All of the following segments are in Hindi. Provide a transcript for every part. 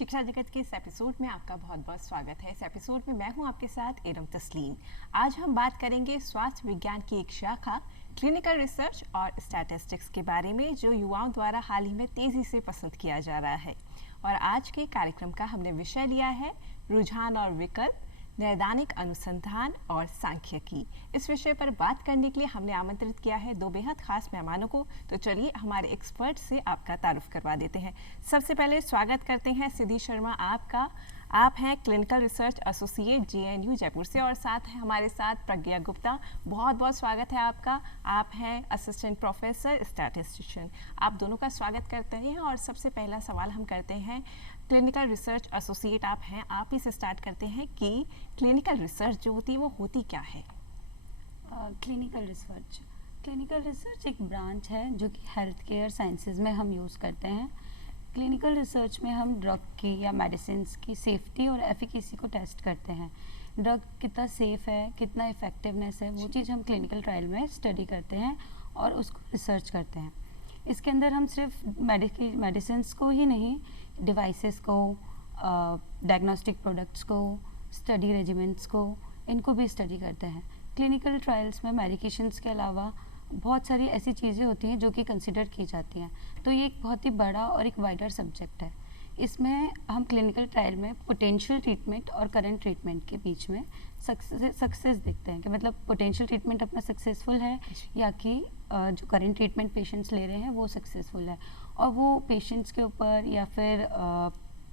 शिक्षा जगत के इस एपिसोड में आपका बहुत बहुत स्वागत है। इस एपिसोड में मैं हूं आपके साथ एरम तस्लीम। आज हम बात करेंगे स्वास्थ्य विज्ञान की एक शाखा क्लिनिकल रिसर्च और स्टैटिस्टिक्स के बारे में, जो युवाओं द्वारा हाल ही में तेजी से पसंद किया जा रहा है। और आज के कार्यक्रम का हमने विषय लिया है रुझान और विकल्प, नैदानिक अनुसंधान और सांख्यिकी। इस विषय पर बात करने के लिए हमने आमंत्रित किया है दो बेहद खास मेहमानों को। तो चलिए हमारे एक्सपर्ट से आपका तारुफ करवा देते हैं। सबसे पहले स्वागत करते हैं सिद्धि शर्मा आपका। आप हैं clinical research associate JNU Jaipur से, और साथ है हमारे साथ प्रज्ञा गुप्ता। बहुत बहुत स्वागत है आपका। आप हैं असिस्टेंट प्रोफेसर स्टैटिस्टिशियन। आप दोनों का स्वागत करते हैं। और सबसे पहला सवाल हम करते हैं, क्लिनिकल रिसर्च एसोसिएट आप हैं, आप ही से स्टार्ट करते हैं कि क्लिनिकल रिसर्च जो होती है वो होती क्या है? क्लिनिकल रिसर्च एक ब्रांच है जो कि हेल्थ केयर साइंसेज में हम यूज़ करते हैं। क्लिनिकल रिसर्च में हम ड्रग की या मेडिसिन्स की सेफ्टी और एफिकेसी को टेस्ट करते हैं। ड्रग कितना सेफ है, कितना इफ़ेक्टिवनेस है, वो चीज़ हम क्लिनिकल ट्रायल में स्टडी करते हैं और उसको रिसर्च करते हैं। इसके अंदर हम सिर्फ मेडिसिन्स को ही नहीं, डिवाइसेस को, डायग्नोस्टिक प्रोडक्ट्स को, स्टडी रेजिमेंट्स को, इनको भी स्टडी करते हैं। क्लिनिकल ट्रायल्स में मेडिकेशंस के अलावा बहुत सारी ऐसी चीज़ें होती हैं जो कि कंसिडर की जाती हैं। तो ये एक बहुत ही बड़ा और एक वाइडर सब्जेक्ट है। इसमें हम क्लिनिकल ट्रायल में पोटेंशियल ट्रीटमेंट और करंट ट्रीटमेंट के बीच में सक्सेस देखते हैं कि मतलब पोटेंशियल ट्रीटमेंट अपना सक्सेसफुल है या कि जो करंट ट्रीटमेंट पेशेंट्स ले रहे हैं वो सक्सेसफुल है। और वो पेशेंट्स के ऊपर या फिर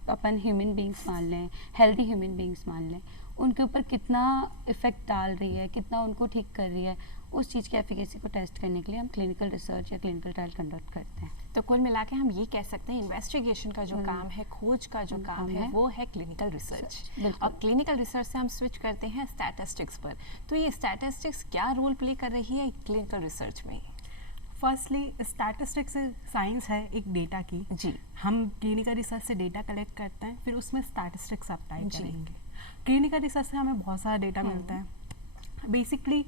अपन ह्यूमन बींग्स मान लें, हेल्दी ह्यूमन बींग्स मान लें, उनके ऊपर कितना इफ़ेक्ट डाल रही है, कितना उनको ठीक कर रही है, उस चीज़ की एफिकेसी को टेस्ट करने के लिए हम क्लिनिकल रिसर्च या क्लिनिकल ट्रायल कंडक्ट करते हैं। तो कुल मिला के हम ये कह सकते हैं इन्वेस्टिगेशन का जो काम है, खोज का जो काम है, वो है क्लिनिकल रिसर्च। और क्लिनिकल रिसर्च से हम स्विच करते हैं स्टैटिस्टिक्स पर। तो ये स्टैटिस्टिक्स क्या रोल प्ले कर रही है क्लिनिकल रिसर्च में? फर्स्टली स्टैटिस्टिक्स साइंस है एक डेटा की। जी, हम क्लिनिकल रिसर्च से डेटा कलेक्ट करते हैं, फिर उसमें स्टैटिस्टिक्स अप्लाई करेंगे। क्लिनिकल रिसर्च से हमें बहुत सारा डेटा मिलता है। बेसिकली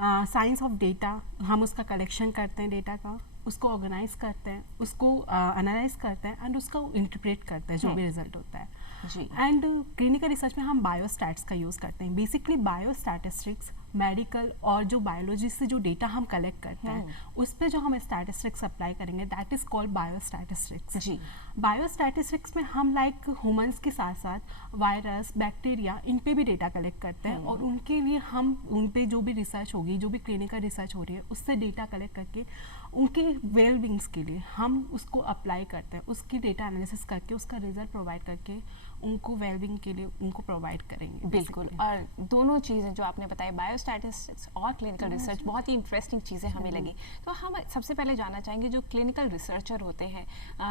साइंस ऑफ डेटा, हम उसका कलेक्शन करते हैं डेटा का, उसको ऑर्गेनाइज करते हैं, उसको एनालाइज करते हैं एंड उसको इंटरप्रेट करते हैं जो भी रिजल्ट होता है जी। एंड क्लिनिकल रिसर्च में हम बायोस्टैट्स का यूज़ करते हैं। बेसिकली बायोस्टैटिस्टिक्स मेडिकल और जो बायोलॉजी से जो डेटा हम कलेक्ट करते हैं उस पर जो हम स्टैटिस्टिक्स अप्लाई करेंगे, दैट इज़ कॉल्ड बायोस्टैटिस्टिक्स। जी, बायोस्टैटिस्टिक्स में हम लाइक ह्यूमंस के साथ साथ वायरस, बैक्टीरिया, इन पे भी डेटा कलेक्ट करते हैं और उनके लिए हम उन पे जो भी रिसर्च होगी, जो भी क्लिनिकल रिसर्च हो रही है, उससे डेटा कलेक्ट करके उनके वेल बींग्स के लिए हम उसको अप्लाई करते हैं। उसकी डेटा एनालिसिस करके उसका रिजल्ट प्रोवाइड करके उनको वेलबींग के लिए उनको प्रोवाइड करेंगे। बिल्कुल। और दोनों चीज़ें जो आपने बताई, बायोस्टैटिस्टिक्स और क्लिनिकल रिसर्च, बहुत ही इंटरेस्टिंग चीज़ें हमें लगी। तो हम सबसे पहले जानना चाहेंगे जो क्लिनिकल रिसर्चर होते हैं,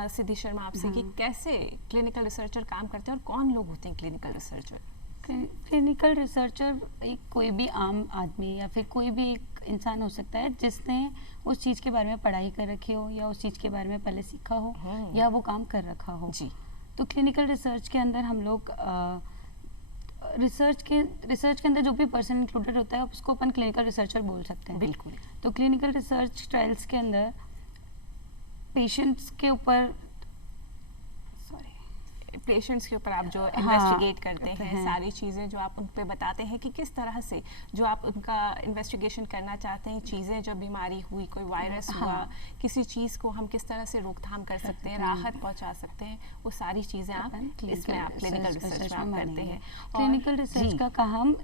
सिद्धि शर्मा आपसे, कि कैसे क्लिनिकल रिसर्चर काम करते हैं और कौन लोग होते हैं क्लिनिकल रिसर्चर? क्लिनिकल रिसर्चर एक कोई भी आम आदमी या फिर कोई भी एक इंसान हो सकता है जिसने उस चीज़ के बारे में पढ़ाई कर रखी हो या उस चीज़ के बारे में पहले सीखा हो या वो काम कर रखा हो। जी। तो क्लिनिकल रिसर्च के अंदर हम लोग रिसर्च के अंदर जो भी पर्सन इंक्लूडेड होता है उसको अपन क्लिनिकल रिसर्चर बोल सकते हैं। बिल्कुल। तो क्लिनिकल रिसर्च ट्रायल्स के अंदर पेशेंट्स के ऊपर पेशेंट्स के ऊपर आप जो इन्वेस्टिगेट करते हैं, सारी चीज़ें जो आप उन पे बताते हैं कि किस तरह से जो आप उनका इन्वेस्टिगेशन करना चाहते हैं, चीज़ें जो बीमारी हुई, कोई वायरस हुआ, किसी चीज़ को हम किस तरह से रोकथाम कर सकते हैं, राहत पहुंचा सकते हैं, वो सारी चीज़ें आप इसमें आप क्लिनिकल रिसर्च में आप करते हैं। क्लिनिकल रिसर्च का काम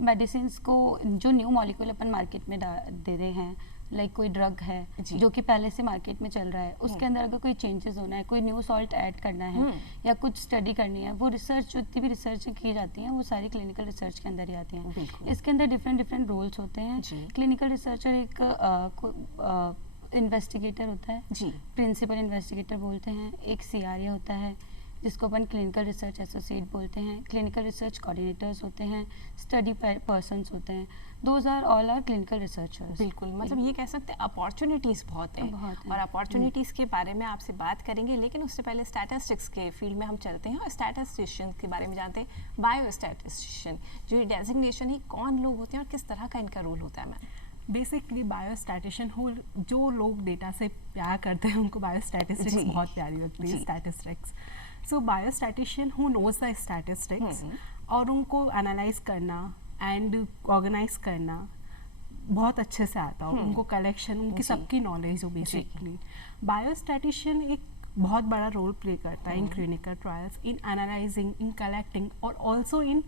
मेडिसिन को जो न्यू मॉलिक्यूल अपन मार्केट में दे रहे हैं, लाइक कोई ड्रग है जो कि पहले से मार्केट में चल रहा है, उसके अंदर अगर कोई चेंजेस होना है, कोई न्यू सॉल्ट ऐड करना है या कुछ स्टडी करनी है, वो रिसर्च जितनी भी रिसर्च की जाती है वो सारी क्लिनिकल रिसर्च के अंदर ही आती हैं। इसके अंदर डिफरेंट रोल्स होते हैं। क्लिनिकल रिसर्चर एक इन्वेस्टिगेटर होता है, प्रिंसिपल इन्वेस्टिगेटर बोलते हैं, एक CRA होता है जिसको अपन क्लिनिकल रिसर्च एसोसिएट बोलते हैं, क्लिनिकल रिसर्च कोऑर्डिनेटर्स होते हैं, स्टडी पर्सन्स होते हैं। Those are all are clinical researchers. बिल्कुल, मतलब ये कह सकते हैं अपॉर्चुनिटीज़ बहुत हैं और अपॉर्चुनिटीज़ के बारे में आपसे बात करेंगे, लेकिन उससे पहले स्टैटिस्टिक्स के फील्ड में हम चलते हैं और स्टैटिस्टिशियन के बारे में जानते हैं। बायोस्टैटिस्टिशियन जो ये डेजिग्नेशन है, कौन लोग होते हैं और किस तरह का इनका रोल होता है? मैम, बेसिकली बायोस्टैटिशियन हो, जो लोग डेटा से प्यार करते हैं उनको बायोस्टैटिस्टिक्स जी। बहुत प्यारी लगती है, जी। Statistics. So biostatistician who knows the statistics और उनको एनालाइज करना एंड ऑर्गेनाइज करना बहुत अच्छे से आता हो, उनको कलेक्शन, उनकी जी। सबकी नॉलेज हो बेसिकली। बायोस्टैटिशियन एक बहुत बड़ा रोल प्ले करता है in clinical trials, in analysing, in collecting और ऑल्सो इन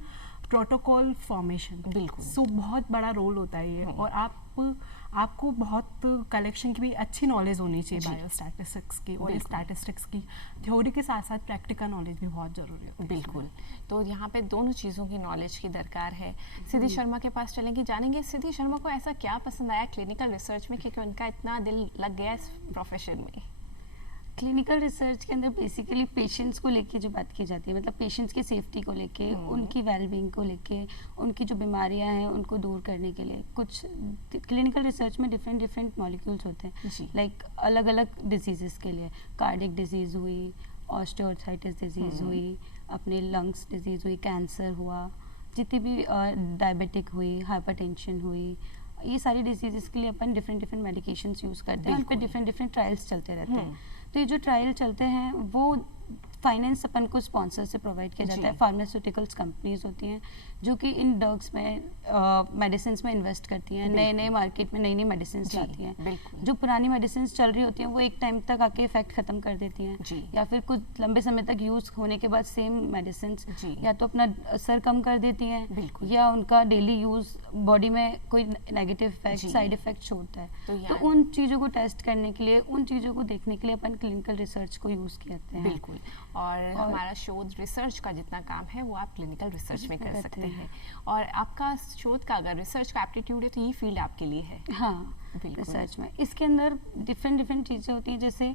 प्रोटोकॉल फॉर्मेशन। बिल्कुल। सो बहुत बड़ा रोल होता है ये। और आपको बहुत कलेक्शन की भी अच्छी नॉलेज होनी चाहिए जी। बायोस्टैटिस्टिक्स की, और बिल्कुल। स्टैटिस्टिक्स की थ्योरी के साथ साथ प्रैक्टिकल नॉलेज भी बहुत ज़रूरी होती है। बिल्कुल। तो यहाँ पे दोनों चीज़ों की नॉलेज की दरकार है। सिद्धि शर्मा के पास चलेंगे, जानेंगे सिद्धि शर्मा को ऐसा क्या पसंद आया क्लिनिकल रिसर्च में क्योंकि उनका इतना दिल लग गया इस प्रोफेशन में। क्लिनिकल रिसर्च के अंदर बेसिकली पेशेंट्स को लेके जो बात की जाती है, मतलब पेशेंट्स की सेफ्टी को लेके, उनकी वेलबींग को लेके, उनकी जो बीमारियां हैं उनको दूर करने के लिए कुछ क्लिनिकल रिसर्च में डिफरेंट मॉलिक्यूल्स होते जी। हैं, लाइक अलग अलग डिजीज़ के लिए। कार्डिक डिजीज़ हुई, ऑस्टियोआर्थराइटिस डिजीज़ हुई, अपने लंग्स डिजीज़ हुई, कैंसर हुआ, जितनी भी डायबिटिक हुई, हाइपरटेंशन हुई, ये सारी डिजीज़ के लिए अपन डिफरेंट मेडिकेशंस यूज़ करते हैं। उन पे डिफरेंट ट्रायल्स चलते रहते हैं। तो ये जो ट्रायल चलते हैं वो फाइनेंस अपन को स्पॉन्सर से प्रोवाइड किया जाता है। जी। फार्मास्यूटिकल्स कंपनीज होती हैं जो कि इन ड्रग्स में, मेडिसिन में इन्वेस्ट करती हैं, नए मार्केट में नई मेडिसिन जी, लाती हैं। बिल्कुल। जो पुरानी मेडिसिन चल रही होती हैं वो एक टाइम तक आके इफेक्ट खत्म कर देती हैं, जी। या फिर कुछ लंबे समय तक यूज होने के बाद सेम मेडिसिन जी। या तो अपना असर कम कर देती हैं, बिल्कुल। या उनका डेली यूज बॉडी में कोई नेगेटिव इफेक्ट, जी। साइड इफेक्ट छोड़ता है। तो तो यार- उन चीज़ों को टेस्ट करने के लिए, उन चीज़ों को देखने के लिए अपन क्लिनिकल रिसर्च को यूज़ करते हैं। बिल्कुल। और हमारा शोध रिसर्च का जितना काम है वो आप क्लिनिकल रिसर्च में कर करते सकते हैं। हैं। और आपका शोध का अगर रिसर्च का एप्टीट्यूड है तो ये फील्ड आपके लिए है। हाँ, बिल्कुल। रिसर्च में इसके अंदर डिफरेंट चीज़ें होती हैं। जैसे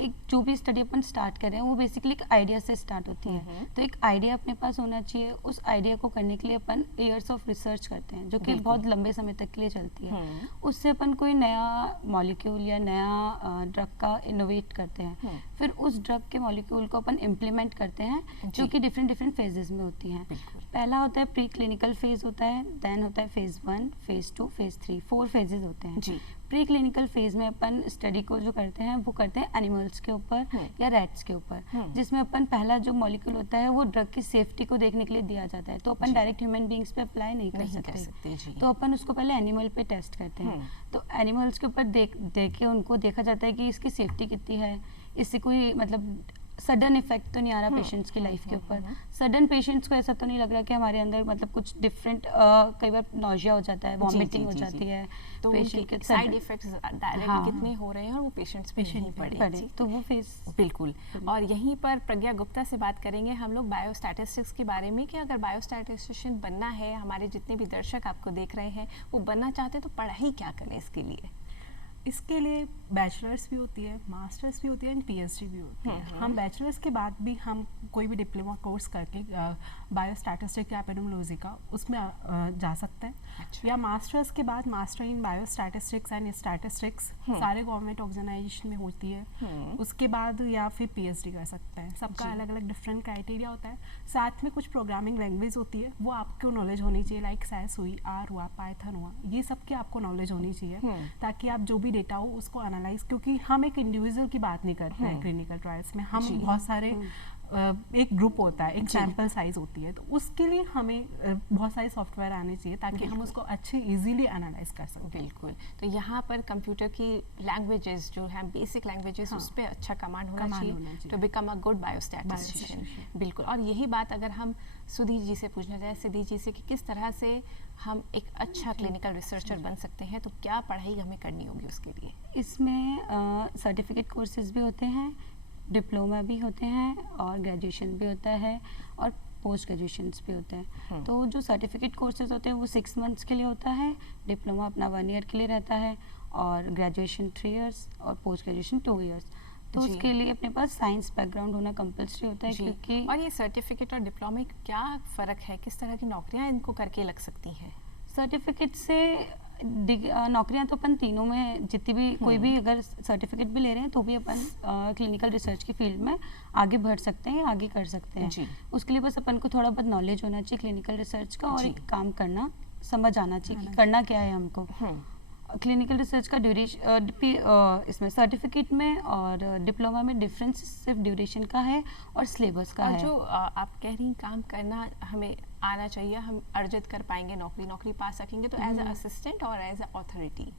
एक जो भी स्टडी अपन स्टार्ट कर रहे हैं वो बेसिकली एक आइडिया से स्टार्ट होती है। तो एक आइडिया अपने पास होना चाहिए। उस आइडिया को करने के लिए अपन ईयर्स ऑफ रिसर्च करते हैं जो कि बिल्कुल। बहुत लंबे समय तक के लिए चलती है। उससे अपन कोई नया मॉलिक्यूल या नया ड्रग का इनोवेट करते हैं। फिर उस ड्रग के मॉलिक्यूल को अपन इम्प्लीमेंट करते हैं जो जी। कि डिफरेंट फेजेस में होती हैं। बिल्कुल। पहला होता है प्री क्लिनिकल फेज होता है, देन होता है फेज 1, फेज 2, फेज 3, 4 फेजेस होते हैं। जी। प्री क्लिनिकल फेज में अपन स्टडी को जो करते हैं वो करते हैं एनिमल्स के ऊपर या रैट्स के ऊपर, जिसमें अपन पहला जो मॉलिक्यूल होता है वो ड्रग की सेफ्टी को देखने के लिए दिया जाता है। तो अपन डायरेक्ट ह्यूमन बींग्स पे अप्लाई नहीं कर सकते। जी। तो अपन उसको पहले एनिमल पे टेस्ट करते हैं। तो एनिमल्स के ऊपर देख के उनको देखा जाता है कि इसकी सेफ्टी कितनी है, इससे कोई मतलब सडन इफेक्ट तो नहीं आ रहा पेशेंट्स की लाइफ के ऊपर। सडन पेशेंट्स को ऐसा तो नहीं लग रहा कि हमारे अंदर मतलब कुछ डिफरेंट, कई बार नॉजिया हो जाता है, वॉमिटिंग हो जाती है, तो पेशेंट के साइड इफेक्ट्स डायरेक्ट हाँ। कितने हो रहे हैं और वो पेशेंट्स पे नहीं पड़े। पड़े, तो वो फेस बिल्कुल। और यहीं पर प्रज्ञा गुप्ता से बात करेंगे हम लोग बायोस्टैटिस्टिक्स के बारे में कि अगर बायोस्टैटिस्टिशियन बनना है, हमारे जितने भी दर्शक आपको देख रहे हैं वो बनना चाहते हैं तो पढ़ाई क्या करें इसके लिए? इसके लिए बैचलर्स भी होती है, मास्टर्स भी होती है एंड पीएचडी भी होती है। हम बैचलर्स के बाद भी हम कोई भी डिप्लोमा कोर्स करके बायोस्टैटिस्टिक्स या एपिडेमियोलॉजी का उसमें जा सकते हैं। अच्छा। या मास्टर्स के बाद master in biostatistics and statistics सारे गवर्नमेंट ऑर्गेनाइजेशन में होती है। उसके बाद या फिर पीएचडी कर सकते हैं। सबका अलग अलग डिफरेंट क्राइटेरिया होता है। साथ में कुछ प्रोग्रामिंग लैंग्वेज होती है, वो आपको नॉलेज होनी चाहिए, लाइक साइंस हुई, आर हुआ, पाइथन हुआ, ये सब की आपको नॉलेज होनी चाहिए ताकि आप जो भी डेटा हो उसको एनालाइज, क्योंकि हम एक इंडिविजुअल की बात नहीं करते हैं क्लिनिकल ट्रायल्स में, हम बहुत सारे एक ग्रुप होता है, एक सैंपल साइज होती है, तो उसके लिए हमें बहुत सारे सॉफ्टवेयर आने चाहिए ताकि हम उसको अच्छे इजीली एनालाइज कर सकें। बिल्कुल। तो यहाँ पर कंप्यूटर की लैंग्वेजेस जो हैं, बेसिक लैंग्वेजेस, उस पर अच्छा कमांड होना चाहिए टू बिकम अ गुड बायोस्टैटिस्टिशियन। बिल्कुल। और यही बात अगर हम सुधीर जी से पूछना चाहें, सुधीर जी से कि किस तरह से हम एक अच्छा क्लिनिकल रिसर्चर बन सकते हैं, तो क्या पढ़ाई हमें करनी होगी उसके लिए? इसमें सर्टिफिकेट कोर्सेज भी होते हैं, डिप्लोमा भी होते हैं और ग्रेजुएशन भी होता है और पोस्ट ग्रेजुएशंस भी होते हैं। तो जो सर्टिफिकेट कोर्सेज होते हैं वो 6 मंथ्स के लिए होता है, डिप्लोमा अपना 1 ईयर के लिए रहता है और ग्रेजुएशन 3 इयर्स और पोस्ट ग्रेजुएशन 2 इयर्स। तो जी। उसके लिए अपने पास साइंस बैकग्राउंड होना कंपल्सरी होता है, जी। क्योंकि और ये सर्टिफिकेट और डिप्लोमा में क्या फ़र्क है? किस तरह की नौकरियां इनको करके लग सकती हैं? सर्टिफिकेट से नौकरियां तो अपन तीनों में जितनी भी कोई भी अगर सर्टिफिकेट भी ले रहे हैं तो भी अपन क्लिनिकल रिसर्च की फील्ड में आगे बढ़ सकते हैं, आगे कर सकते हैं। जी। उसके लिए बस अपन को थोड़ा बहुत नॉलेज होना चाहिए क्लिनिकल रिसर्च का और जी। एक काम करना समझ आना चाहिए कि करना क्या है हमको। क्लिनिकल रिसर्च का ड्यूरेशन इसमें सर्टिफिकेट में और डिप्लोमा में डिफरेंस सिर्फ ड्यूरेशन का है और सिलेबस का और है। जो आप कह रही हैं काम करना हमें आना चाहिए, हम अर्जित कर पाएंगे, नौकरी पा सकेंगे, तो एज अ असिस्टेंट और एज अ ऑथोरिटी?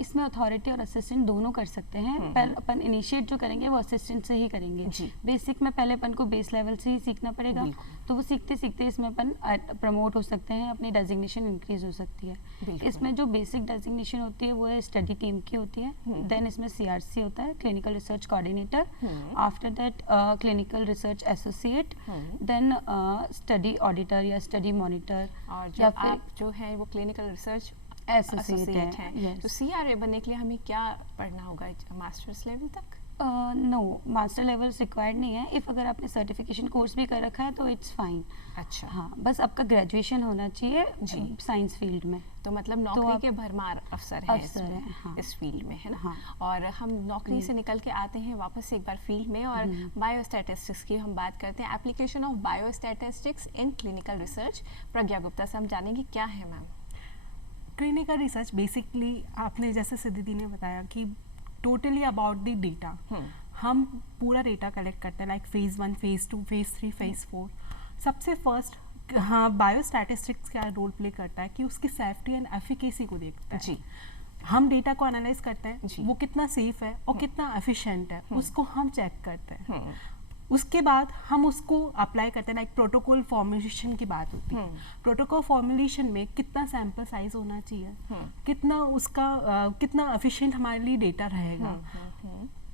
इसमें अथॉरिटी और असिस्टेंट दोनों कर सकते हैं। पहले अपन इनिशिएट जो करेंगे वो असिस्टेंट से ही करेंगे। जी। बेसिक में पहले अपन को बेस लेवल से ही सीखना पड़ेगा, बिल्कुल। तो वो सीखते सीखते इसमें अपन प्रमोट हो सकते हैं, अपनी डेजिग्नेशन इंक्रीज हो सकती है। बिल्कुल। इसमें जो बेसिक डेजिग्नेशन होती है वो है स्टडी टीम की होती है। देन इसमें CRC होता है, clinical research coordinator. After that clinical research associate, then study auditor या स्टडी मॉनिटर, और जो या फिर आप जो है वो क्लिनिकल रिसर्च एसोसिएट एसोसिएट है। हैं। yes. तो CRA बनने के लिए हमें क्या पढ़ना होगा, मास्टर्स लेवल तक? नो, मास्टर लेवल रिक्वायर्ड नहीं है। इफ अगर आपने सर्टिफिकेशन कोर्स भी कर रखा है तो इट्स फाइन। अच्छा। हाँ, बस आपका ग्रेजुएशन होना चाहिए जी। साइंस फील्ड में। तो मतलब नौकरी आप- के भरमार अवसर हैं अवसर इसमें, हैं, हाँ। इस फील्ड में, है ना? हाँ। और हम नौकरी से निकल के आते हैं वापस से एक बार फील्ड में, और बायोस्टैटिस्टिक्स की हम बात करते हैं। Application of biostatistics in clinical research. Pragya Gupta से हम जानेंगे क्या है मैम। क्लिनिकल रिसर्च बेसिकली आपने जैसे सिद्धि ने बताया कि टोटली अबाउट द डेटा। हम पूरा डेटा कलेक्ट करते हैं, like phase 1, phase 2, phase 3, phase 4। सबसे फर्स्ट हाँ बायोस्टैटिस्टिक्स क्या रोल प्ले करता है कि उसकी सेफ्टी एंड एफिकेसी को देखता है। जी। हम डेटा को एनालाइज करते जी। हैं, वो कितना सेफ है और कितना एफिशिएंट है, उसको हम चेक करते हैं। उसके बाद हम उसको अप्लाई करते हैं, लाइक प्रोटोकॉल फॉर्मुलेशन की बात होती है। प्रोटोकॉल फॉर्मुलेशन में कितना सैंपल साइज होना चाहिए, कितना उसका कितना एफिशिएंट हमारे लिए डेटा रहेगा,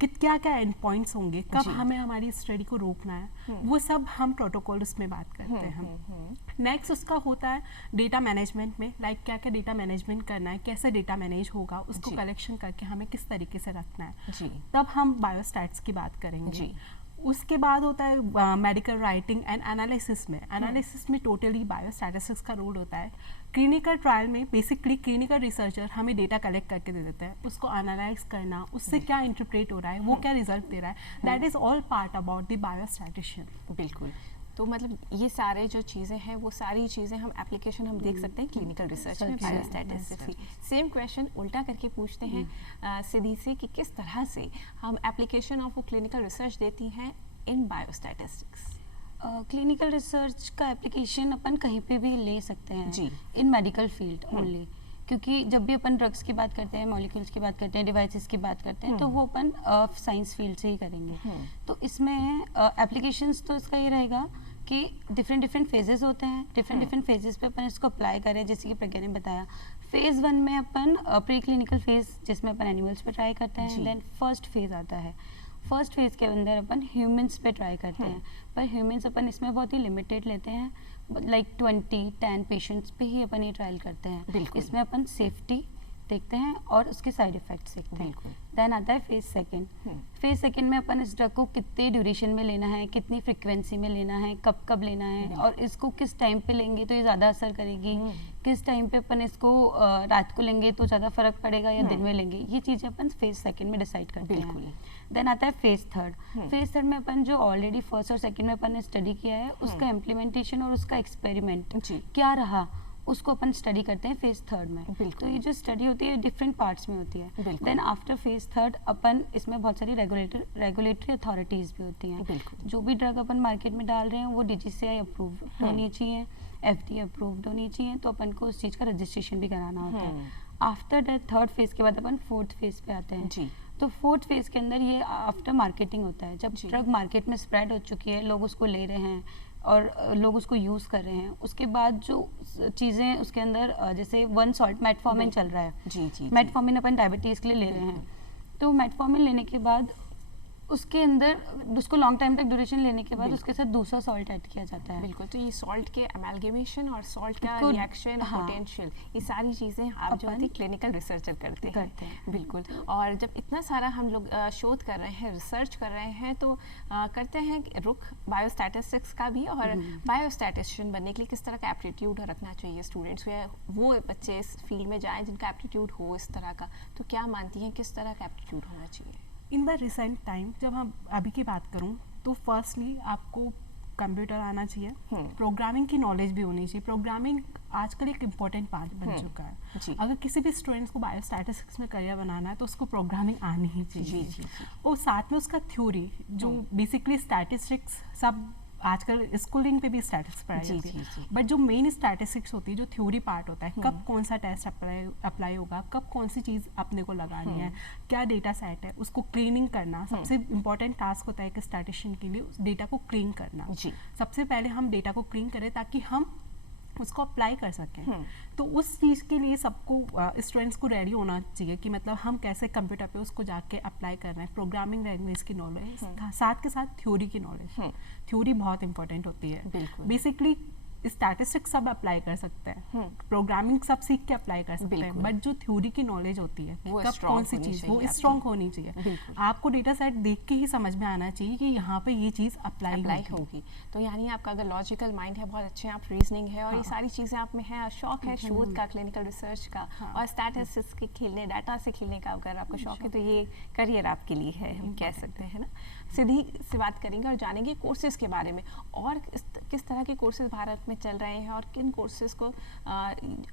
क्या क्या एंड पॉइंट्स होंगे, कब जी। हमें हमारी स्टडी को रोकना है, वो सब हम प्रोटोकॉल उसमें बात करते हैं। नेक्स्ट उसका होता है डेटा मैनेजमेंट में, लाइक क्या क्या डेटा मैनेजमेंट करना है, कैसे डेटा मैनेज होगा, उसको जी। कलेक्शन करके हमें किस तरीके से रखना है। जी। तब हम बायोस्टैट्स की बात करेंगे। जी। उसके बाद होता है मेडिकल राइटिंग एंड एनालिसिस में। एनालिसिस में टोटली बायोस्टैटिस्टिक्स का रोल होता है। क्लिनिकल ट्रायल में बेसिकली क्लिनिकल रिसर्चर हमें डेटा कलेक्ट करके दे देते हैं, उसको एनालाइज करना, उससे क्या इंटरप्रेट हो रहा है, वो क्या रिजल्ट दे रहा है, that is all part about the biostatistician. बिल्कुल। तो मतलब ये सारे जो चीज़ें हैं वो सारी चीज़ें हम एप्लीकेशन हम देख सकते हैं क्लिनिकल रिसर्च में, Research, बायोस्टैटिस्टिक्स की। सेम क्वेश्चन उल्टा करके पूछते हैं सिद्धि से कि किस तरह से हम एप्लीकेशन ऑफ क्लिनिकल रिसर्च देती हैं इन बायोस्टैटिस्टिक्स। क्लिनिकल रिसर्च का एप्लीकेशन अपन कहीं पे भी ले सकते हैं जी। इन मेडिकल फील्ड ओनली, क्योंकि जब भी अपन ड्रग्स की बात करते हैं, मॉलिक्यूल्स की बात करते हैं, डिवाइसेस की बात करते हैं, तो वो अपन साइंस फील्ड से ही करेंगे। तो इसमें एप्लीकेशंस तो इसका ये रहेगा कि डिफरेंट फेजेस होते हैं, डिफरेंट फेजेस पे अपन इसको अप्लाई करें। जैसे कि प्रज्ञा ने बताया, फेज़ 1 में अपन प्री क्लिनिकल फेज जिसमें अपन एनिमल्स पे ट्राई करते हैं, जी। देन फर्स्ट फेज आता है। फर्स्ट फेज के अंदर अपन ह्यूमंस पे ट्राई करते हैं, पर ह्यूमंस अपन इसमें बहुत ही लिमिटेड लेते हैं, लाइक 10 पेशेंट्स पे ही अपन ये ट्रायल करते हैं। बिल्कुल। इसमें अपन सेफ्टी देखते हैं और उसके साइड इफेक्ट्स देखते हैं। बिल्कुल। देन आता है फेज सेकंड। फेज सेकंड में अपन इस ड्रग को कितने ड्यूरेशन में लेना है, कितनी फ्रिक्वेंसी में लेना है, कब कब लेना है, और इसको किस टाइम पे लेंगे तो ये ज़्यादा असर करेगी, किस टाइम पे अपन इसको रात को लेंगे तो ज़्यादा फर्क पड़ेगा या दिन में लेंगे, ये चीज़ें अपन फेज सेकंड में डिसाइड करते बिल्कुल। हैं। देन आता है फेज थर्ड। फेज थर्ड में अपन जो ऑलरेडी फर्स्ट और सेकंड में अपन ने स्टडी किया है उसका इम्प्लीमेंटेशन और उसका एक्सपेरिमेंट जी। क्या रहा उसको अपन स्टडी करते हैं फेज थर्ड में। बिल्कुल। तो ये जो स्टडी होती है डिफरेंट पार्ट्स में होती है। बिल्कुल। देन आफ्टर फेज थर्ड अपन इसमें बहुत सारी रेगुलेटरी अथॉरिटीज भी होती हैं। बिल्कुल। जो भी ड्रग अपन मार्केट में डाल रहे हैं वो DGCI अप्रूव्ड होनी चाहिए, FDA अप्रूव्ड होनी चाहिए, तो अपन को उस चीज़ का रजिस्ट्रेशन भी कराना होता है। आफ्टर दैट थर्ड फेज के बाद अपन फोर्थ फेज पे आते हैं। जी। तो फोर्थ फेज के अंदर ये आफ्टर मार्केटिंग होता है, जब जी। ड्रग मार्केट में स्प्रेड हो चुकी है, लोग उसको ले रहे हैं और लोग उसको यूज़ कर रहे हैं, उसके बाद जो चीज़ें उसके अंदर जैसे वन सॉल्ट मेटफॉर्मिन चल रहा है। जी। जी। मेटफॉर्मिन अपन डायबिटीज़ के लिए ले रहे हैं, तो मेटफॉर्मिन लेने के बाद उसके अंदर उसको लॉन्ग टाइम तक ड्यूरेशन लेने के बाद उसके साथ दूसरा सॉल्ट ऐड किया जाता है। बिल्कुल। तो ये सॉल्ट के अमेलगेमेशन और सॉल्ट का को- रिएक्शन, हाँ। पोटेंशियल, ये सारी चीज़ें आप जो अपन होती क्लिनिकल रिसर्चर करते हैं। बिल्कुल। और जब इतना सारा हम लोग शोध कर रहे हैं, रिसर्च कर रहे हैं, तो करते हैं रुख बायोस्टैटिस्टिक्स का भी, और बायोस्टैटिस्टिशियन बनने के लिए किस तरह का एप्टीट्यूड रखना चाहिए स्टूडेंट्स, या वो बच्चे इस फील्ड में जाएं जिनका एप्टीट्यूड हो इस तरह का, तो क्या मानती हैं किस तरह का एप्टीट्यूड होना चाहिए? इन द रिसेंट टाइम जब हम अभी की बात करूं तो फर्स्टली आपको कंप्यूटर आना चाहिए, प्रोग्रामिंग की नॉलेज भी होनी चाहिए। प्रोग्रामिंग आजकल एक इम्पोर्टेंट पार्ट बन चुका है। अगर किसी भी स्टूडेंट्स को बायोस्टैटिस्टिक्स में करियर बनाना है तो उसको प्रोग्रामिंग आनी ही चाहिए। और साथ में उसका थ्योरी जो बेसिकली स्टैटिस्टिक्स सब आजकल स्कूलिंग पे भी स्टैटिस्टिक्स पढ़ाई जाती है, बट जो मेन स्टैटिस्टिक्स होती है, जो थ्योरी पार्ट होता है, कब कौन सा टेस्ट अप्लाई होगा, कब कौन सी चीज़ अपने को लगानी है, क्या डेटा सेट है, उसको क्लीनिंग करना सबसे इम्पोर्टेंट टास्क होता है एक स्टैटिस्टिशियन के लिए, उस डेटा को क्लीन करना। सबसे पहले हम डेटा को क्लीन करें ताकि हम उसको अप्लाई कर सकें। तो उस चीज़ के लिए सबको स्टूडेंट्स को रेडी होना चाहिए कि मतलब हम कैसे कंप्यूटर पे उसको जाके अप्लाई कर रहे हैं। प्रोग्रामिंग लैंग्वेज की नॉलेज साथ के साथ थ्योरी की नॉलेज, थ्योरी बहुत इंपॉर्टेंट होती है। बेसिकली स्टैटिस्टिक्स सब अप्लाई कर सकते हैं, प्रोग्रामिंग सब सीख के अप्लाई कर सकते हैं, बट जो थ्योरी की नॉलेज होती है कब कौन सी चीज़ वो स्ट्रॉन्ग होनी चाहिए। आपको डेटा सेट देख के ही समझ में आना चाहिए कि यहाँ पे ये चीज़ अप्लाई होगी। तो यानी आपका अगर लॉजिकल माइंड है, बहुत अच्छे आप रीजनिंग है और ये सारी चीज़ें आप में है, शौक है शोध का, क्लिनिकल रिसर्च का और स्टैटिस्टिक्स के खेलने, डाटा से खेलने का अगर आपका शौक है तो ये करियर आपके लिए है, हम कह सकते हैं ना। सीधी सी बात करेंगे और जानेंगे कोर्सेज के बारे में और किस तरह के कोर्सेज भारत में चल रहे हैं और किन कोर्सेज को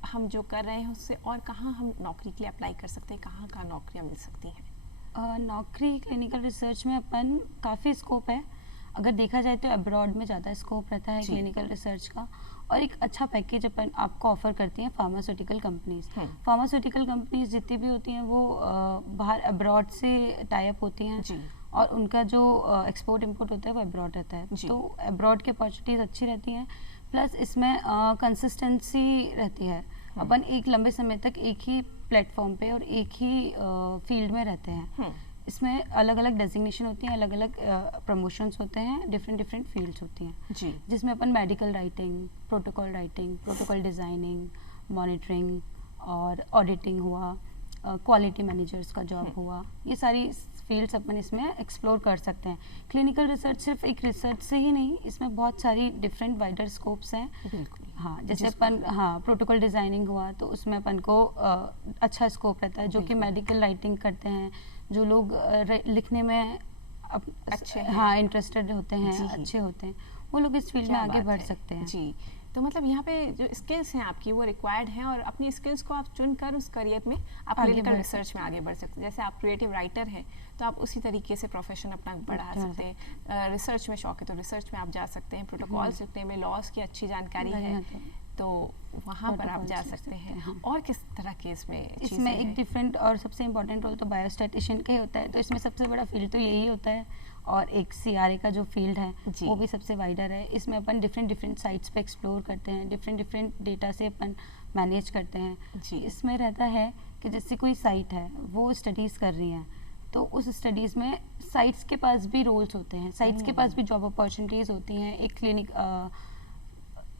हम जो कर रहे हैं उससे और कहाँ हम नौकरी के लिए अप्लाई कर सकते हैं, कहाँ नौकरियाँ मिल सकती हैं। नौकरी क्लिनिकल रिसर्च में अपन काफ़ी स्कोप है। अगर देखा जाए तो अब्रॉड में ज़्यादा स्कोप रहता है क्लिनिकल रिसर्च का, और एक अच्छा पैकेज अपन आपको ऑफर करती हैं फार्मास्यूटिकल कंपनीज। फार्मास्यूटिकल कंपनीज जितनी भी होती हैं वो बाहर अब्रॉड से टाई अप होती हैं और उनका जो एक्सपोर्ट इंपोर्ट होता है वो अब्रॉड रहता है, तो अब्रॉड की अपॉर्चुनिटीज़ अच्छी रहती हैं। प्लस इसमें कंसिस्टेंसी रहती है, अपन एक लंबे समय तक एक ही प्लेटफॉर्म पे और एक ही फील्ड में रहते हैं। इसमें अलग अलग डेजिग्नेशन होती हैं, अलग अलग प्रमोशंस होते हैं, डिफरेंट फील्ड्स होती हैं जिसमें अपन medical writing, protocol designing, monitoring और ऑडिटिंग हुआ, क्वालिटी मैनेजर्स का जॉब हुआ, ये सारी फील्ड्स अपन इसमें एक्सप्लोर कर सकते हैं। क्लिनिकल रिसर्च सिर्फ एक रिसर्च से ही नहीं, इसमें बहुत सारी डिफरेंट वाइडर स्कोप्स हैं। हाँ, जैसे अपन प्रोटोकॉल डिज़ाइनिंग हुआ तो उसमें अपन को अच्छा स्कोप रहता है, जो कि मेडिकल राइटिंग करते हैं, जो लोग लिखने में अच्छे इंटरेस्टेड होते हैं, अच्छे होते हैं, वो लोग इस फील्ड में आगे बढ़ सकते हैं। जी, तो मतलब यहाँ पे जो स्किल्स हैं आपकी वो रिक्वायर्ड हैं और अपनी स्किल्स को आप चुनकर उस करियर में आप क्लिनिकल रिसर्च में आगे बढ़ सकते हैं। जैसे आप क्रिएटिव राइटर हैं तो आप उसी तरीके से प्रोफेशन अपना बढ़ा सकते हैं। रिसर्च में शौक है तो रिसर्च में आप जा सकते हैं। प्रोटोकॉल्स लिखने में लॉज की अच्छी जानकारी है तो वहाँ पर आप जा सकते हैं। और किस तरह के इसमें एक डिफरेंट और सबसे इम्पोर्टेंट रोल तो बायोस्टैटिशियन का ही होता है, तो इसमें सबसे बड़ा फील्ड तो यही होता है। और एक CRA का जो फील्ड है वो भी सबसे वाइडर है। इसमें अपन डिफरेंट साइट्स पे एक्सप्लोर करते हैं, डिफरेंट डेटा से अपन मैनेज करते हैं। इसमें रहता है कि जैसे कोई साइट है वो स्टडीज़ कर रही हैं तो उस स्टडीज़ में साइट्स के पास भी रोल्स होते हैं, साइट्स के पास भी जॉब अपॉर्चुनिटीज़ होती हैं। एक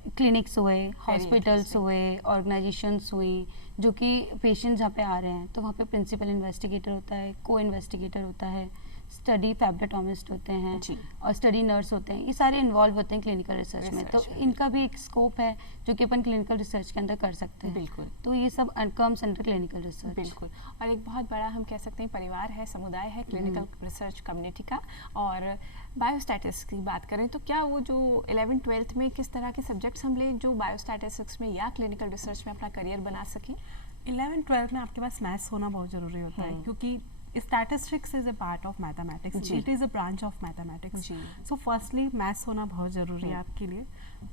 क्लिनिक्स हुए, हॉस्पिटल्स हुए, ऑर्गेनाइजेशंस हुई, जो कि पेशेंट जहाँ पे आ रहे हैं तो वहाँ पे प्रिंसिपल इन्वेस्टिगेटर होता है, को इन्वेस्टिगेटर होता है, स्टडी फैब्लेटोमिस्ट होते हैं और स्टडी नर्स होते हैं। ये सारे इन्वॉल्व होते हैं क्लिनिकल रिसर्च में, तो इनका भी एक स्कोप है जो कि अपन क्लिनिकल रिसर्च के अंदर कर सकते हैं। बिल्कुल, तो ये सब कम्स अंडर क्लिनिकल रिसर्च। बिल्कुल, और एक बहुत बड़ा हम कह सकते हैं परिवार है, समुदाय है क्लिनिकल रिसर्च कम्युनिटी का। और बायोस्टैटिस्टिक्स की बात करें तो क्या वो जो 11th-12th में किस तरह के सब्जेक्ट्स हम लें जो बायोस्टैटिस्टिक्स में या क्लिनिकल रिसर्च में अपना करियर बना सकें? 11th-12th में आपके पास मैथ्स होना बहुत ज़रूरी होता है, क्योंकि statistics is a part of mathematics. It is a branch of mathematics. So firstly maths होना बहुत ज़रूरी है आपके लिए।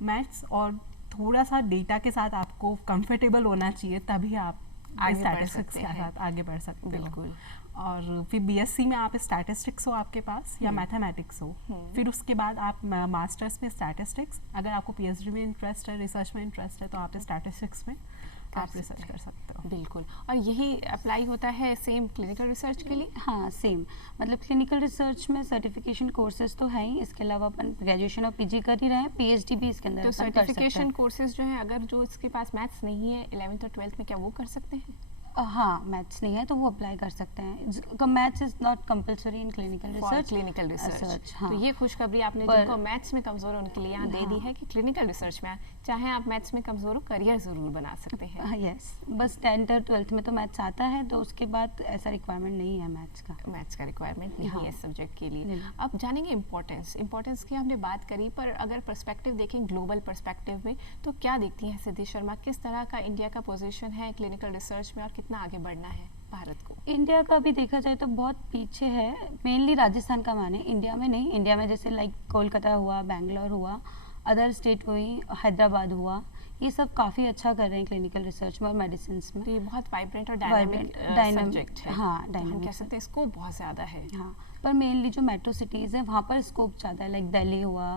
मैथ्स और थोड़ा सा डेटा के साथ आपको कंफर्टेबल होना चाहिए, तभी आप स्टैटिस्टिक्स के साथ आगे बढ़ सकते हो। बिल्कुल। और फिर BSc में आप स्टैटिस्टिक्स हो आपके पास या मैथमेटिक्स हो, फिर उसके बाद आप मास्टर्स में स्टैटिस्टिक्स, अगर आपको PhD में इंटरेस्ट है, रिसर्च में इंटरेस्ट है तो आप स्टैटिस्टिक्स में आप रिसर्च कर सकते हो। बिल्कुल, और यही अप्लाई होता है सेम क्लिनिकल रिसर्च के लिए? हाँ, सेम। मतलब क्लिनिकल रिसर्च में सर्टिफिकेशन कोर्सेज तो है ही, इसके अलावा अपन ग्रेजुएशन और PG कर ही रहे हैं, PhD भी इसके अंदर तो सर्टिफिकेशन कोर्सेज जो हैं, अगर जो इसके पास मैथ्स नहीं है 11th और 12th में, क्या वो कर सकते हैं? हाँ, मैथ्स नहीं है तो वो अप्लाई कर सकते हैं। Maths is not compulsory in clinical research. Clinical research, हाँ। तो ये खुशखबरी आपने पर- जिनको मैथ्स में कमजोर है उनके लिए यहाँ दे दी है कि क्लिनिकल रिसर्च में चाहे आप मैथ्स में कमजोर हो, करियर जरूर बना सकते हैं। यस, बस 10th और 12th में तो मैथ्स आता है, तो उसके बाद ऐसा रिक्वायरमेंट नहीं है मैथ्स का। मैथ्स का रिक्वायरमेंट नहीं हाँ। है इस सब्जेक्ट के लिए। नहीं। अब जानेंगे इम्पोर्टेंस की हमने बात करी, पर अगर पर्सपेक्टिव देखें ग्लोबल पर्सपेक्टिव में तो क्या देखती हैं सिद्धि शर्मा, किस तरह का इंडिया का पोजीशन है क्लिनिकल रिसर्च में और कितना आगे बढ़ना है भारत को? इंडिया का भी देखा जाए तो बहुत पीछे है, मेनली राजस्थान का माने, इंडिया में नहीं। इंडिया में जैसे लाइक कोलकाता हुआ, बैंगलोर हुआ, अदर स्टेट हुई, हैदराबाद हुआ, ये सब काफ़ी अच्छा कर रहे हैं क्लिनिकल रिसर्च में और मेडिसिन में। तो ये बहुत वाइब्रेंट और डायनामिक सब्जेक्ट है। हाँ, तो हम कह डायनामिक सकते हैं स्कोप बहुत ज़्यादा है। हाँ, पर मेनली जो मेट्रो सिटीज़ हैं वहाँ पर स्कोप ज़्यादा है, लाइक दिल्ली हुआ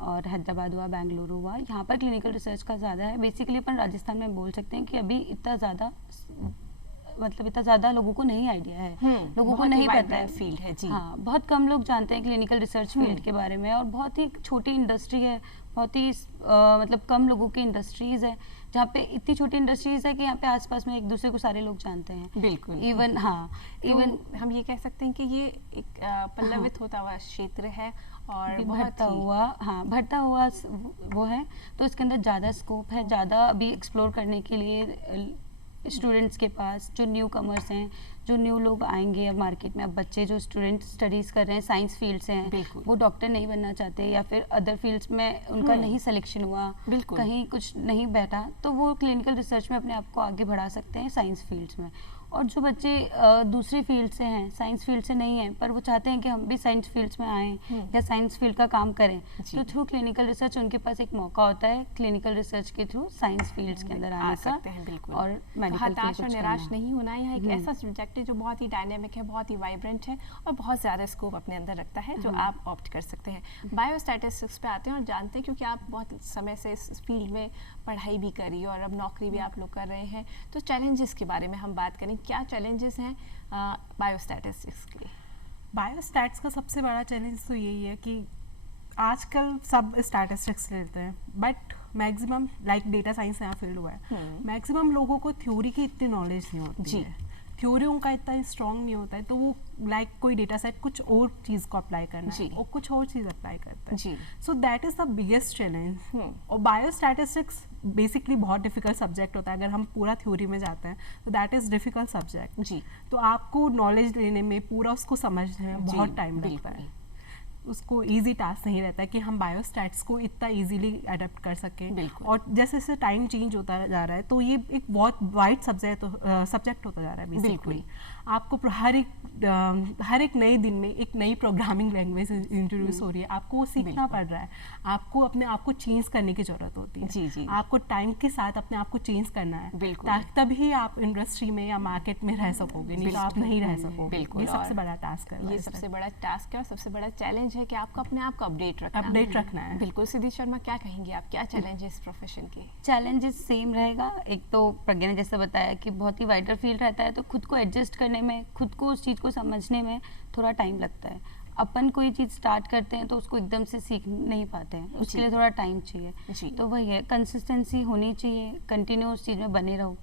और हैदराबाद हुआ, बेंगलुरु हुआ, यहाँ पर क्लिनिकल रिसर्च का ज़्यादा है। बेसिकली अपन राजस्थान में बोल सकते हैं कि अभी इतना ज़्यादा लोगों को नहीं आइडिया है, लोगों को नहीं पता है। फील्ड है जी। हाँ, बहुत कम लोग जानते हैं क्लिनिकल रिसर्च फील्ड के बारे में, और बहुत ही छोटी इंडस्ट्री है, बहुत ही मतलब कम लोगों की इंडस्ट्रीज़ है, जहाँ पे इतनी छोटी इंडस्ट्रीज़ है कि यहाँ पे आसपास में एक दूसरे को सारे लोग जानते हैं। बिल्कुल। इवन इवन हम ये कह सकते हैं कि ये एक पल्लवित होता हुआ क्षेत्र है और बढ़ता हुआ वो है, तो इसके अंदर ज़्यादा स्कोप है, ज़्यादा अभी एक्सप्लोर करने के लिए स्टूडेंट्स के पास, जो न्यू कमर्स हैं, जो न्यू लोग आएंगे अब मार्केट में। अब बच्चे जो स्टूडेंट स्टडीज़ कर रहे हैं, साइंस फील्ड से हैं, वो डॉक्टर नहीं बनना चाहते या फिर अदर फील्ड्स में उनका नहीं सिलेक्शन हुआ, कहीं कुछ नहीं बैठा, तो वो क्लिनिकल रिसर्च में अपने आप को आगे बढ़ा सकते हैं साइंस फील्ड्स में। और जो बच्चे दूसरी फील्ड से हैं, साइंस फील्ड से नहीं हैं, पर वो चाहते हैं कि हम भी साइंस फील्ड्स में आएँ या साइंस फील्ड का काम करें, तो थ्रू क्लिनिकल रिसर्च उनके पास एक मौका होता है क्लिनिकल रिसर्च के थ्रू साइंस फील्ड्स के अंदर आने का। बिल्कुल। और हताश और निराश नहीं होना है। यहाँ एक ऐसा सब्जेक्ट है जो बहुत ही डायनेमिक है, बहुत ही वाइब्रेंट है और बहुत ज़्यादा स्कोप अपने अंदर रखता है, जो आप ऑप्ट कर सकते हैं। बायोस्टैटिस्टिक्स पे आते हैं और जानते हैं, क्योंकि आप बहुत समय से इस फील्ड में पढ़ाई भी करी और अब नौकरी भी आप लोग कर रहे हैं, तो चैलेंजेस के बारे में हम बात करें। क्या चैलेंजेस हैं बायोस्टैटिस्टिक्स के? बायोस्टैट्स का सबसे बड़ा चैलेंज तो यही है कि आजकल सब स्टैटिस्टिक्स लेते हैं, but maximum like data science नया फील्ड हुआ है, मैक्सिमम लोगों को थ्योरी की इतनी नॉलेज नहीं होती है, थ्योरी उनका इतना स्ट्रॉन्ग नहीं होता है, तो वो लाइक कोई डेटा सेट कुछ और चीज़ को अप्लाई करना है और कुछ और चीज़ अप्लाई करता है। So that is the biggest challenge. और बायोस्टैटिस्टिक्स बेसिकली बहुत डिफिकल्ट सब्जेक्ट होता है। अगर हम पूरा थ्योरी में जाते हैं तो दैट इज़ डिफिकल्ट सब्जेक्ट जी। तो आपको नॉलेज लेने में, पूरा उसको समझने में बहुत टाइम लगता है। उसको इजी टास्क नहीं रहता है कि हम बायोस्टैट्स को इतना इजीली अडेप्ट कर सकें। और जैसे जैसे टाइम चेंज होता जा रहा है तो ये एक बहुत वाइड सब्जेक्ट होता जा रहा है बेसिकली। आपको हर एक नए दिन में एक नई प्रोग्रामिंग लैंग्वेज इंट्रोड्यूस हो रही है, आपको वो सीखना पड़ रहा है, आपको अपने आप को चेंज करने की जरूरत होती है। आपको टाइम के साथ अपने आप को चेंज करना है, तभी आप इंडस्ट्री में या मार्केट में रह सकोगे, नहीं तो आप नहीं रह सकोगे। ये सबसे बड़ा टास्क है। ये सबसे बड़ा टास्क है और सबसे बड़ा चैलेंज है कि आपको अपने आप को अपडेट रखना है। बिल्कुल। सिद्धि शर्मा, क्या कहेंगे आप, क्या चैलेंज है इस प्रोफेशन के? चैलेंजेस सेम रहेगा। एक तो प्रज्ञा ने जैसे बताया कि बहुत ही वाइडर फील्ड रहता है, तो खुद को एडजस्ट करने में, खुद को उस चीज़ को समझने में थोड़ा टाइम लगता है। अपन कोई चीज़ स्टार्ट करते हैं तो उसको एकदम से सीख नहीं पाते हैं, उसके लिए थोड़ा टाइम चाहिए। तो वही है, कंसिस्टेंसी होनी चाहिए, कंटिन्यू उस चीज़ में बने रहो।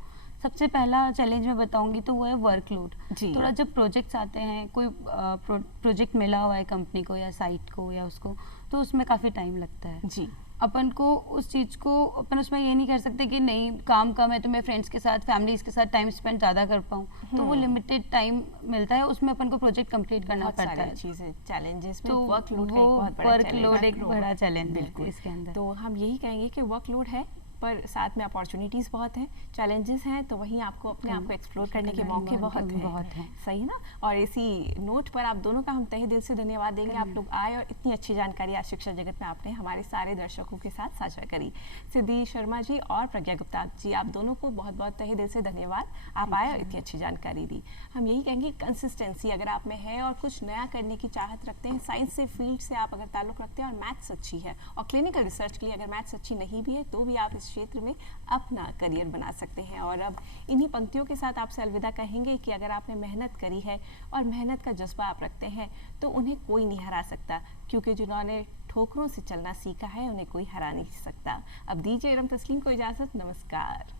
सबसे पहला चैलेंज मैं बताऊंगी तो वो है वर्कलोड। थोड़ा जब प्रोजेक्ट्स आते हैं, कोई प्रोजेक्ट मिला हुआ है कंपनी को या साइट को या उसको, तो उसमें काफ़ी टाइम लगता है जी। अपन को उस चीज़ को, अपन उसमें ये नहीं कर सकते कि नहीं काम कम है तो मैं फ्रेंड्स के साथ, फैमिलीज के साथ टाइम स्पेंड ज़्यादा कर पाऊँ, तो वो लिमिटेड टाइम मिलता है, उसमें अपन को प्रोजेक्ट कंप्लीट करना पड़ता है। चीज़ें चैलेंजेस में तो वर्कलोड एक बड़ा चैलेंज है इसके अंदर। तो हम यही कहेंगे कि वर्कलोड है, पर साथ में अपॉर्चुनिटीज़ बहुत हैं, चैलेंजेस हैं, तो वहीं आपको अपने आप को एक्सप्लोर करने के मौके बहुत हैं। सही ना? और इसी नोट पर आप दोनों का हम तहे दिल से धन्यवाद देंगे। आप लोग आए और इतनी अच्छी जानकारी आज शिक्षा जगत में आपने हमारे सारे दर्शकों के साथ साझा करी। सिद्धि शर्मा जी और प्रज्ञा गुप्ता जी, आप दोनों को बहुत बहुत तहे दिल से धन्यवाद। आप आए और इतनी अच्छी जानकारी दी। हम यही कहेंगे, कंसिस्टेंसी अगर आप में है और कुछ नया करने की चाहत रखते हैं, साइंस से फील्ड से आप अगर ताल्लुक़ रखते हैं और मैथ्स अच्छी है, और क्लिनिकल रिसर्च के लिए अगर मैथ्स अच्छी नहीं भी है तो भी आप क्षेत्र में अपना करियर बना सकते हैं। और अब इन्हीं पंक्तियों के साथ आपसे अलविदा कहेंगे कि अगर आपने मेहनत करी है और मेहनत का जज्बा आप रखते हैं तो उन्हें कोई नहीं हरा सकता, क्योंकि जिन्होंने ठोकरों से चलना सीखा है उन्हें कोई हरा नहीं सकता। अब दीजिए एवं तस्लीम को इजाज़त। नमस्कार।